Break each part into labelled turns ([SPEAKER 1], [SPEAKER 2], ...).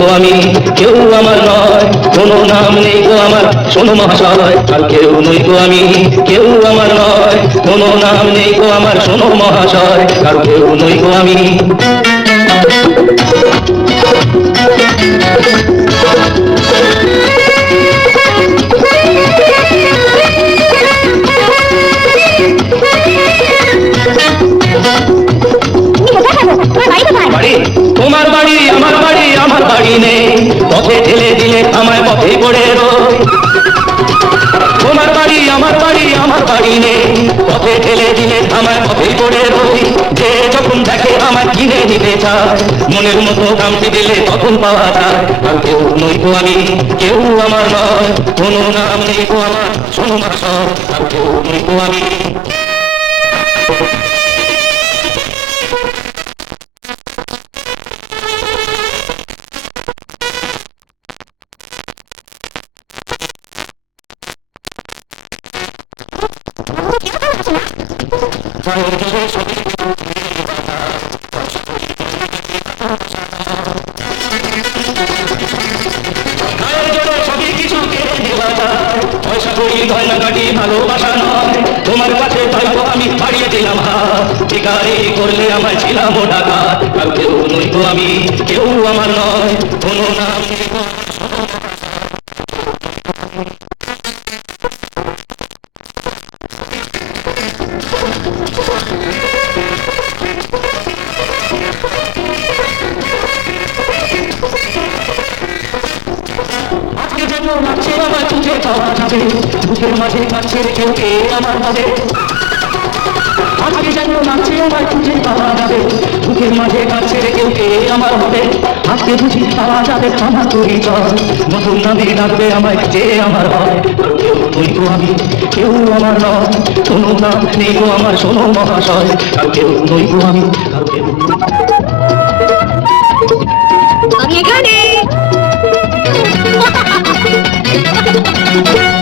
[SPEAKER 1] গো আমি, কেউ আমার নয়, কোনো নাম নেই গো আমার, শোনো মহাশয়, আর কেউ নই গো আমি, কেউ আমার নয়, কোনো নাম নেই গো আমার, শোনো মহাশয়, আর কেউ নই গো আমি। দিলে আমায় পথে পড়ে রই যে যখন দেখে আমার কিনে নিতে চায়, মনের মতো দামটি দিলে তখন পাওয়া যায়। আর কেউ নই তো আমি, কেউ আমার নয়, কোনো নাম নেই তো আমার, শোনো না আর কেউ নই তো আমি। ভালোবাসা নয় তোমার কাছে চাইব আমি হারিয়ে দিলাম হাত ভিখারি করলে আমার ছিলাম টাকা আর কেউ নই আমি কেউ আমার নয়, কোনো নাম কে আজকে যেন লাগছে আমার যাবে বুকের কাছে কেউ কে আমার হবে আজকে বুঝি পাওয়া যাবে আমার পরিচয় নতুন নামে ডাকবে আমায় যে আমার হয় তুই তো আমি কেউ আমার নয় কোনো নাম নেই আমার শোনো মহাশয় কেউ নই গো আমি কেউ
[SPEAKER 2] তারে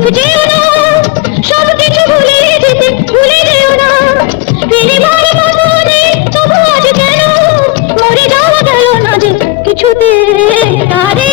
[SPEAKER 2] সুখ যেও না, সব কিছু ভুলে যেতে, ভুলে যেও না। তবু আজ কেন মরে যাওয়া গেল না যে কিছুতে? তারে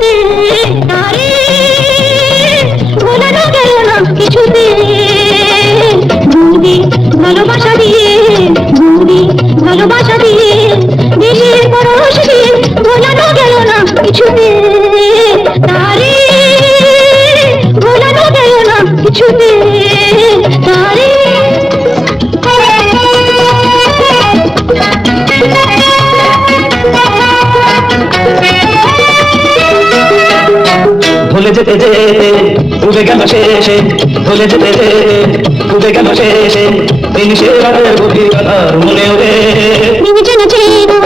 [SPEAKER 2] কিছুতে
[SPEAKER 1] যেতে যেতে ডুবে গেল শেষে ভুলে যেতে যেতে ডুবে গেল শেষে দিন সে রাতের গভীর আধার মনে ওরে
[SPEAKER 2] নিমি জেনে চেনো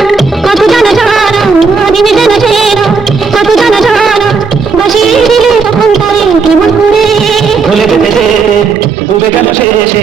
[SPEAKER 2] কত জানা জানা নিমি জেনে চেনো কত জানা জানা বাসিয়ে দিলে তখন তারে কেমন করে?
[SPEAKER 1] ভুলে যেতে যেতে ডুবে গেল শেষে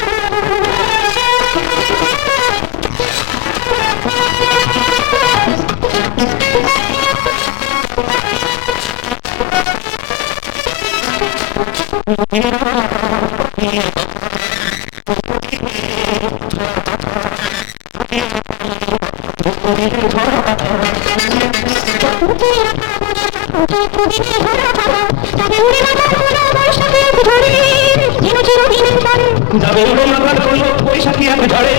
[SPEAKER 1] যাবে রবীন্দ্রনাথ করল বৈশাখী এক ঝড়ে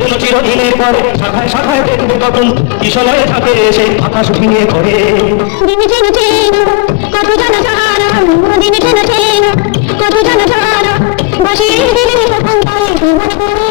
[SPEAKER 1] কোনো চিরদিনের পরে শাখায় শাখায় দেখবে কখন কিশলয়ে থাকে সেই আকাশ ভেঙে ঘরে
[SPEAKER 2] দিনে চেনা চেনা কত জানা জানা দিনে চেনা চেনা কত জানা জানা বাসিয়ে দিলে তখন তাই মনে পড়ে।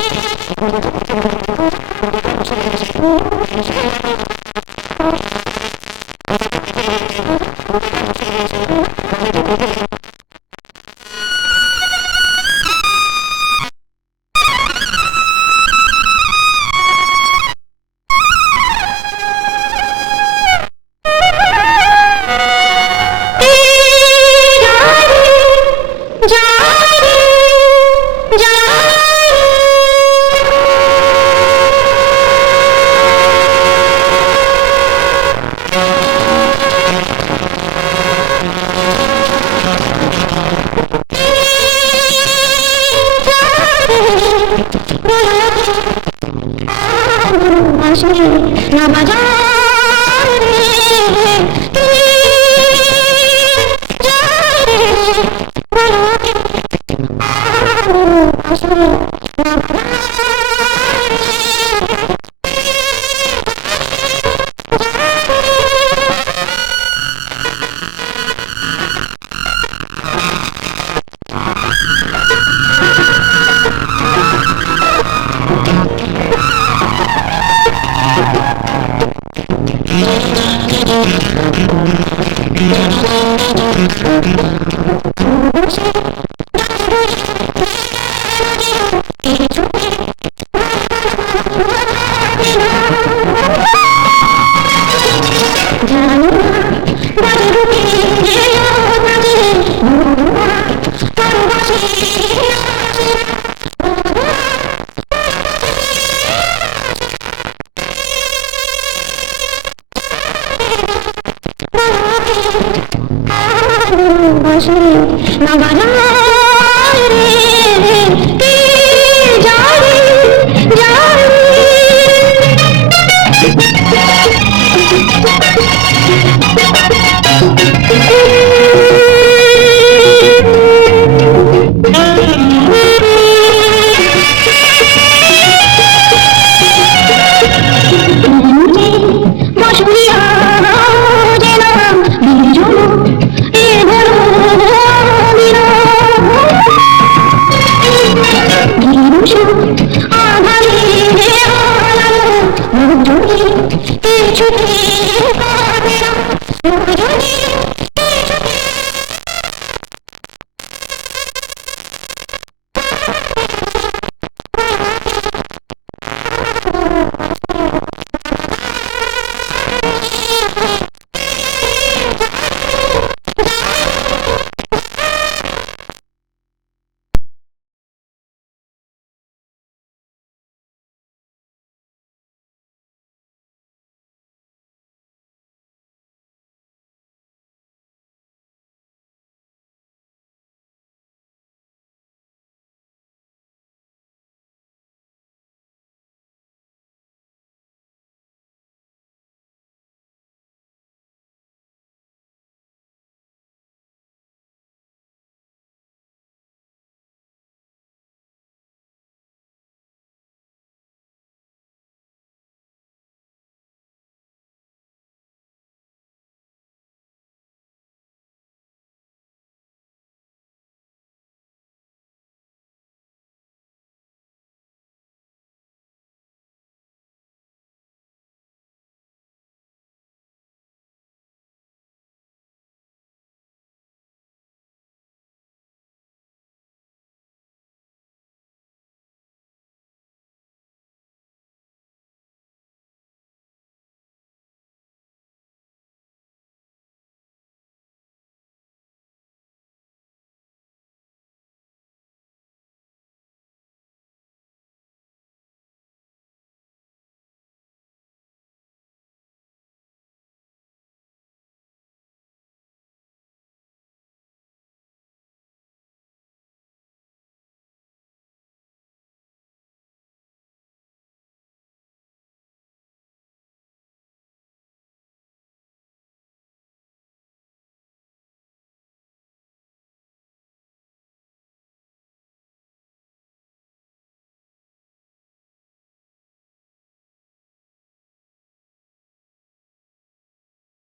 [SPEAKER 2] জানো বাসে না